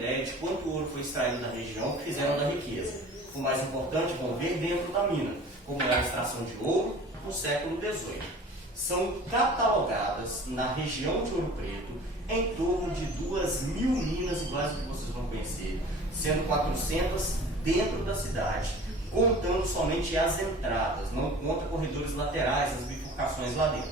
ideia de quanto ouro foi extraído da região que fizeram da riqueza. O mais importante, vão ver dentro da mina, como era a extração de ouro no século XVIII. São catalogadas na região de Ouro Preto em torno de 2.000 minas iguais que vocês vão conhecer, sendo 400 dentro da cidade, contando somente as entradas, não conta corredores laterais, as bifurcações lá dentro.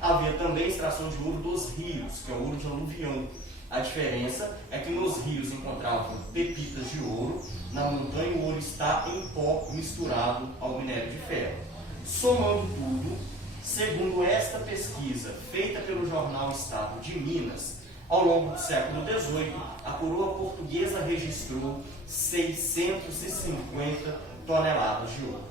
Havia também extração de ouro dos rios, que é o ouro de aluvião. A diferença é que nos rios encontravam pepitas de ouro, na montanha o ouro está em pó misturado ao minério de ferro. Somando tudo, segundo esta pesquisa feita pelo jornal Estado de Minas, ao longo do século XVIII, a coroa portuguesa registrou 650 toneladas de ouro.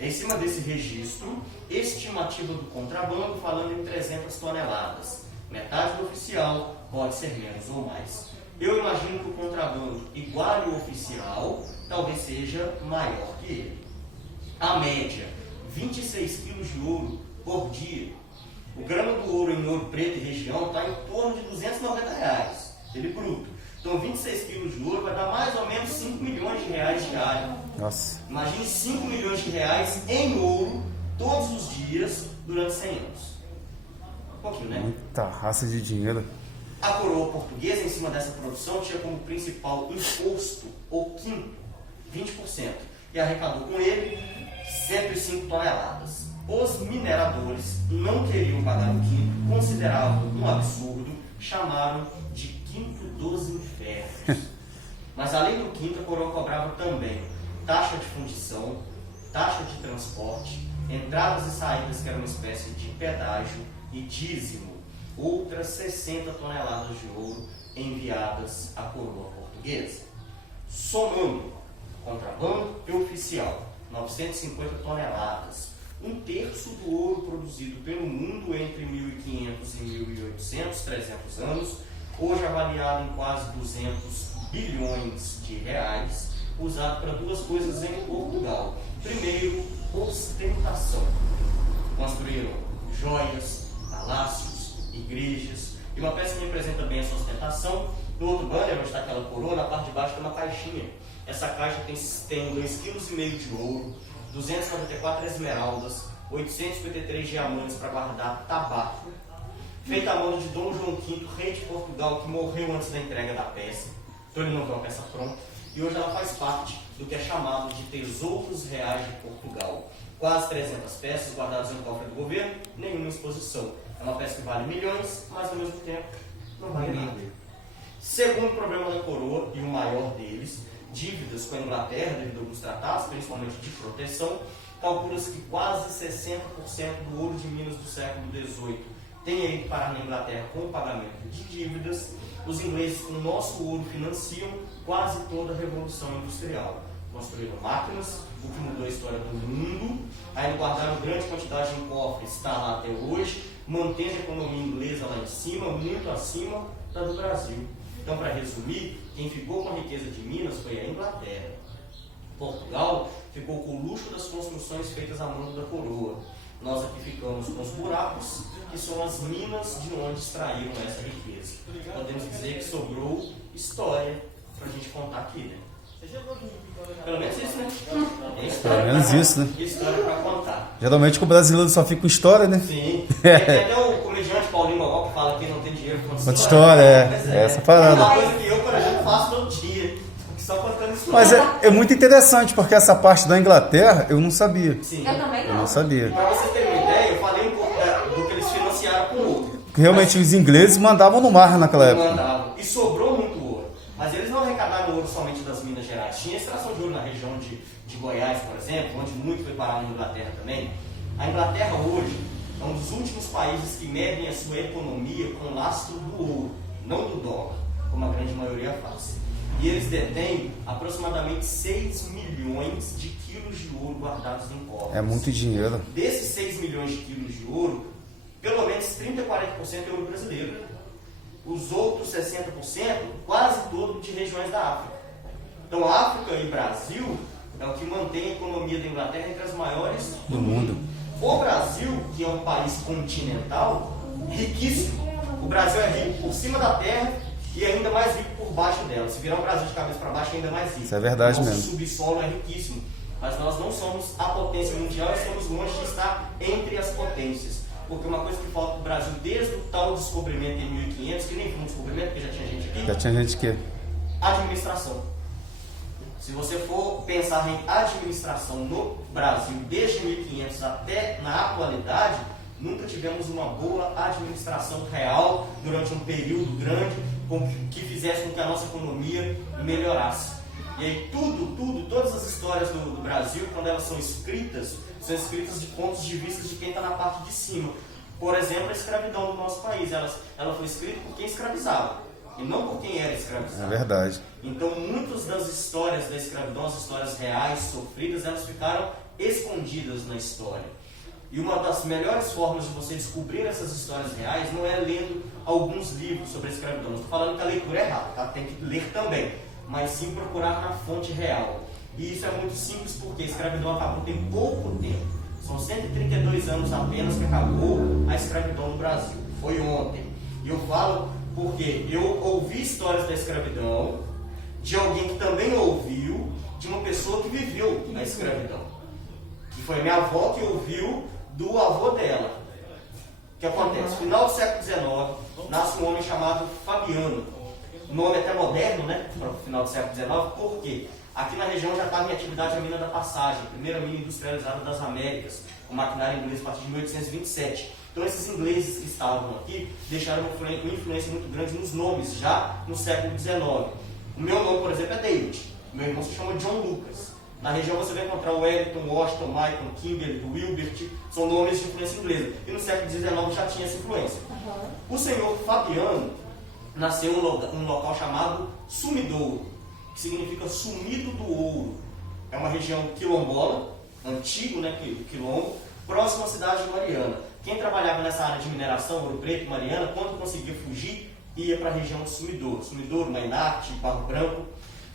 Em cima desse registro, estimativa do contrabando falando em 300 toneladas. Metade do oficial, pode ser menos ou mais. Eu imagino que o contrabando iguale o oficial, talvez seja maior que ele. A média, 26 quilos de ouro por dia. O grama do ouro em Ouro Preto e região está em torno de R$290, ele bruto. Então 26 quilos de ouro vai dar mais ou menos 5 milhões de reais diário. Nossa. Imagine 5 milhões de reais em ouro todos os dias durante 100 anos. Um pouquinho, né? Muita raça de dinheiro. A coroa portuguesa, em cima dessa produção, tinha como principal imposto o quinto, 20%, e arrecadou com ele 105 toneladas. Os mineradores não queriam pagar o quinto, consideravam um absurdo, chamaram de quinto dos infernos. Mas além do quinto, a coroa cobrava também taxa de fundição, taxa de transporte, entradas e saídas, que era uma espécie de pedágio, e dízimo, outras 60 toneladas de ouro enviadas à coroa portuguesa. Somando contrabando e oficial, 950 toneladas, um terço do ouro produzido pelo mundo entre 1500 e 1800, 300 anos, hoje avaliado em quase 200 bilhões de reais, usado para duas coisas em Portugal. Primeiro, ostentação. Construíram joias, palácios, igrejas, e uma peça que representa bem essa ostentação. No outro banner, onde está aquela coroa, na parte de baixo tem uma caixinha. Essa caixa tem 2,5 kg de ouro, 294 esmeraldas, 853 diamantes para guardar tabaco, feita à mão de Dom João V, rei de Portugal, que morreu antes da entrega da peça. Então ele não tem uma peça pronta. E hoje ela faz parte do que é chamado de Tesouros Reais de Portugal. Quase 300 peças guardadas em cofre do governo, nenhuma exposição. É uma peça que vale milhões, mas ao mesmo tempo não vale nada. Segundo problema da coroa, e o maior deles, dívidas com a Inglaterra devido a alguns tratados, principalmente de proteção. Calcula-se que quase 60% do ouro de Minas do século XVIII tem ido parar na Inglaterra com o pagamento de dívidas. Os ingleses, com o nosso ouro, financiam quase toda a Revolução Industrial. Construíram máquinas, o que mudou a história do mundo, ainda guardaram grande quantidade em cofres, está lá até hoje, mantendo a economia inglesa lá em cima, muito acima da do Brasil. Então, para resumir, quem ficou com a riqueza de Minas foi a Inglaterra. Portugal ficou com o luxo das construções feitas a mando da coroa. Nós aqui ficamos com os buracos, que são as minas de onde extraíram essa riqueza. Podemos dizer que sobrou história para a gente contar aqui, né? Pelo menos isso, né? Pelo menos isso, né? História para contar. Geralmente o brasileiro só fica com história, né? Sim. Tem até o comediante Paulinho Gogol que fala que não tem dinheiro para contar história, é essa parada. É uma coisa que eu, por exemplo, faço todo dia. Só contando história. Mas é muito interessante, porque essa parte da Inglaterra eu não sabia. Sim. Eu também não. Eu não sabia. Para vocês terem uma ideia, eu falei um pouco do que eles financiaram com o ouro. Porque realmente os ingleses mandavam no mar naquela época. Mandavam. E sobrou muito ouro. Mas eles não arrecadaram ouro somente das Minas Gerais. Tinha extração de ouro na região de Goiás, por exemplo, onde muito foi parar na Inglaterra também. A Inglaterra hoje é um dos últimos países que medem a sua economia com o lastro do ouro, não do dólar, como a grande maioria faz. E eles detêm aproximadamente 6 milhões de quilos de ouro guardados em cofres. É muito dinheiro. Desses 6 milhões de quilos de ouro, pelo menos 30 a 40% é ouro brasileiro. Os outros 60%, quase todo de regiões da África. Então, África e Brasil é o que mantém a economia da Inglaterra entre as maiores Do mundo. O Brasil, que é um país continental, riquíssimo. O Brasil é rico por cima da terra e ainda mais rico por baixo dela. Se virar o Brasil de cabeça para baixo, ainda mais rico. Isso é verdade Nosso mesmo. subsolo é riquíssimo, mas nós não somos a potência mundial e estamos longe de estar entre as potências. Porque uma coisa que falta para o Brasil desde o tal descobrimento em 1500, que nem foi um descobrimento, porque já tinha gente aqui, Já tinha gente que... administração. Se você for pensar em administração no Brasil desde 1500 até na atualidade, nunca tivemos uma boa administração real durante um período grande que fizesse com que a nossa economia melhorasse. E aí todas as histórias do Brasil, quando elas são escritas de pontos de vista de quem está na parte de cima. Por exemplo, a escravidão do nosso país, ela foi escrita por quem escravizava, e não por quem era escravizado. É verdade. Então, muitas das histórias da escravidão, as histórias reais, sofridas, elas ficaram escondidas na história. E uma das melhores formas de você descobrir essas histórias reais não é lendo alguns livros sobre a escravidão. Não estou falando que a leitura é errada, tá? Tem que ler também, mas sim procurar na fonte real. E isso é muito simples porque a escravidão acabou tem pouco tempo. São 132 anos apenas que acabou a escravidão no Brasil. Foi ontem. E eu falo porque eu ouvi histórias da escravidão de alguém que também ouviu de uma pessoa que viveu a escravidão. Que foi a minha avó que ouviu do avô dela. O que acontece? No final do século XIX, nasce um homem chamado Fabiano. Nome até moderno, né? Para o final do século XIX. Por quê? Aqui na região já estava em atividade a mina da Passagem, a primeira mina industrializada das Américas, com maquinário inglês a partir de 1827. Então esses ingleses que estavam aqui deixaram uma influência muito grande nos nomes já no século XIX. O meu nome, por exemplo, é David. Meu irmão se chama John Lucas. Na região você vai encontrar o Wellington, Washington, Michael, Kimberly, Wilbert, são nomes de influência inglesa. E no século XIX já tinha essa influência. O senhor Fabiano nasceu em um local chamado Sumidouro, que significa sumido do ouro. É uma região quilombola, antigo, né, quilombo, próximo à cidade de Mariana. Quem trabalhava nessa área de mineração, Ouro Preto, Mariana, quando conseguia fugir, ia para a região de Sumidouro. Sumidouro, Mainarte, Barro Branco.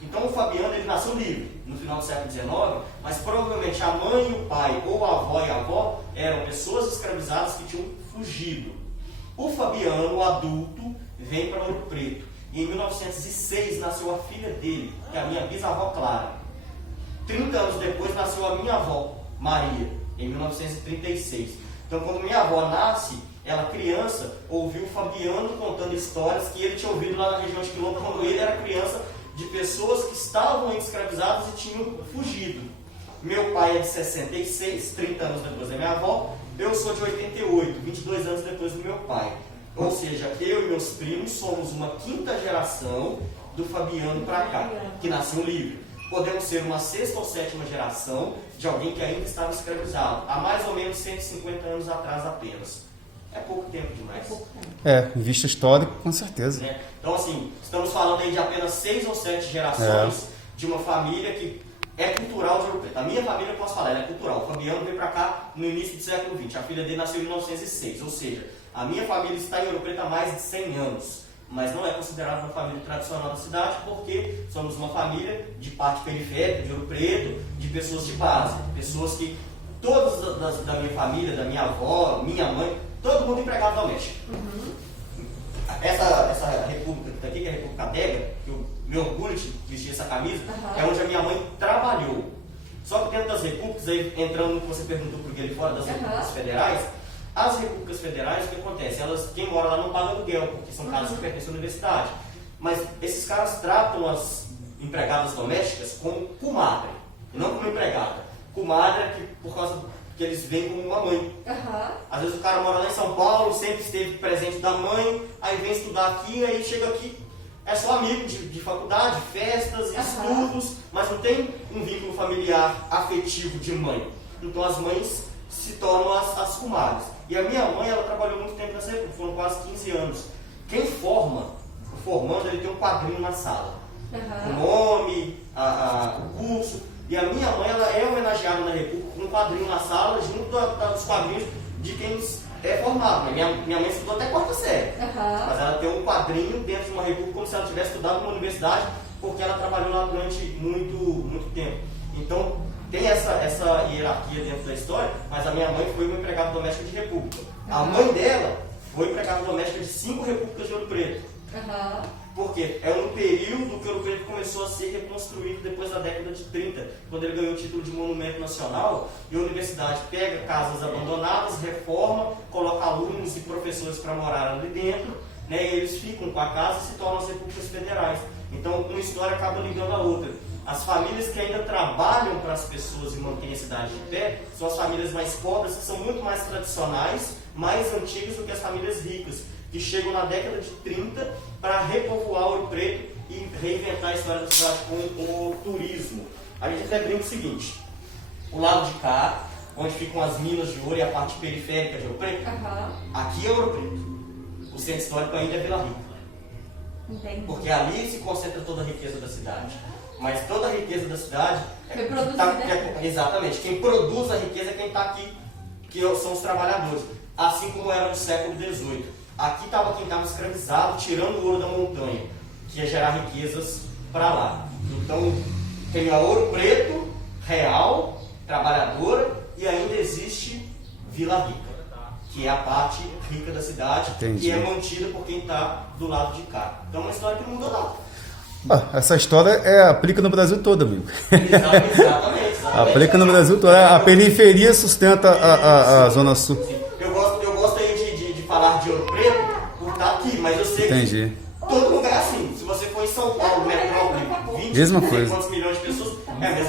Então o Fabiano ele nasceu livre no final do século XIX, mas provavelmente a mãe e o pai, ou a avó e a avó, eram pessoas escravizadas que tinham fugido. O Fabiano, adulto, vem para Ouro Preto. E em 1906 nasceu a filha dele, que é a minha bisavó Clara. 30 anos depois nasceu a minha avó, Maria, em 1936. Então quando minha avó nasce, ela criança, ouviu o Fabiano contando histórias que ele tinha ouvido lá na região de Quilombo quando ele era criança, de pessoas que estavam escravizadas e tinham fugido. Meu pai é de 66, 30 anos depois da minha avó, eu sou de 88, 22 anos depois do meu pai. Ou seja, eu e meus primos somos uma quinta geração do Fabiano para cá, que nasceu livre. Podemos ser uma sexta ou sétima geração de alguém que ainda estava escravizado, há mais ou menos 150 anos atrás apenas. É pouco tempo demais. Em vista histórica, com certeza. Né? Então, assim, estamos falando aí de apenas 6 ou 7 gerações de uma família que é cultural de Ouro Preto. A minha família, eu posso falar, ela é cultural. O Fabiano veio para cá no início do século XX. A filha dele nasceu em 1906, ou seja, a minha família está em Ouro Preto há mais de 100 anos, mas não é considerada uma família tradicional da cidade porque somos uma família de parte periférica de Ouro Preto, de pessoas de base, pessoas que, todas da minha família, da minha avó, minha mãe, todo mundo empregado doméstico. Essa república que está aqui, que é a República Adega, que eu me orgulho de vestir essa camisa, é onde a minha mãe trabalhou. Só que dentro das repúblicas, aí, entrando no que você perguntou por ele fora das repúblicas federais, as repúblicas federais, o que acontece? Quem mora lá não paga aluguel, porque são casas que pertencem à universidade. Mas esses caras tratam as empregadas domésticas como comadre, e não como empregada. Comadre é por causa que eles veem como uma mãe. Às vezes o cara mora lá em São Paulo, sempre esteve presente da mãe, aí vem estudar aqui, aí chega aqui, é só amigo de faculdade, festas, estudos, mas não tem um vínculo familiar afetivo de mãe. Então as mães se tornam as comadres. E a minha mãe, ela trabalhou muito tempo nessa época, foram quase 15 anos. Quem forma, o formando, ele tem um quadrinho na sala. O nome, o curso. E a minha mãe, ela é homenageada na República com um quadrinho na sala, junto dos quadrinhos de quem é formado. Minha mãe estudou até quarta série. Mas ela tem um quadrinho dentro de uma República como se ela tivesse estudado numa universidade, porque ela trabalhou lá durante muito tempo. Então, tem essa hierarquia dentro da história, mas a minha mãe foi uma empregada doméstica de República. A mãe dela foi empregada doméstica de 5 repúblicas de Ouro Preto. Porque é um período que Ouro Preto começou a ser reconstruído depois da década de 30, quando ele ganhou o título de monumento nacional, e a universidade pega casas abandonadas, reforma, coloca alunos e professores para morar ali dentro, né, e eles ficam com a casa e se tornam as repúblicas federais. Então, uma história acaba ligando a outra. As famílias que ainda trabalham para as pessoas e mantêm a cidade de pé são as famílias mais pobres, que são muito mais tradicionais, mais antigas do que as famílias ricas, que chegam na década de 30 para repovoar Ouro Preto e reinventar a história da cidade com o turismo. A gente até brinca o seguinte: o lado de cá, onde ficam as minas de ouro e a parte periférica de Ouro Preto, aqui é Ouro Preto. O centro histórico ainda é Vila Rica. Entendi. Porque ali se concentra toda a riqueza da cidade. Mas toda a riqueza da cidade exatamente. Quem produz a riqueza é quem está aqui, que são os trabalhadores. Assim como era no século XVIII. Aqui estava quem estava escravizado, tirando o ouro da montanha, que ia gerar riquezas para lá. Então, tem a Ouro Preto, real, trabalhadora, e ainda existe Vila Rica, que é a parte rica da cidade, Entendi. que é mantida por quem está do lado de cá. Então, é uma história que não mudou nada. Essa história aplica no Brasil todo, amigo. Exatamente. Aplica no Brasil todo. A periferia sustenta a Zona Sul. Eu gosto aí de falar de Ouro Preto por estar aqui, mas eu sei Entendi. que todo lugar é assim. Se você for em São Paulo, metrópole, 20 Mesma coisa. quantos milhões de pessoas, é a mesma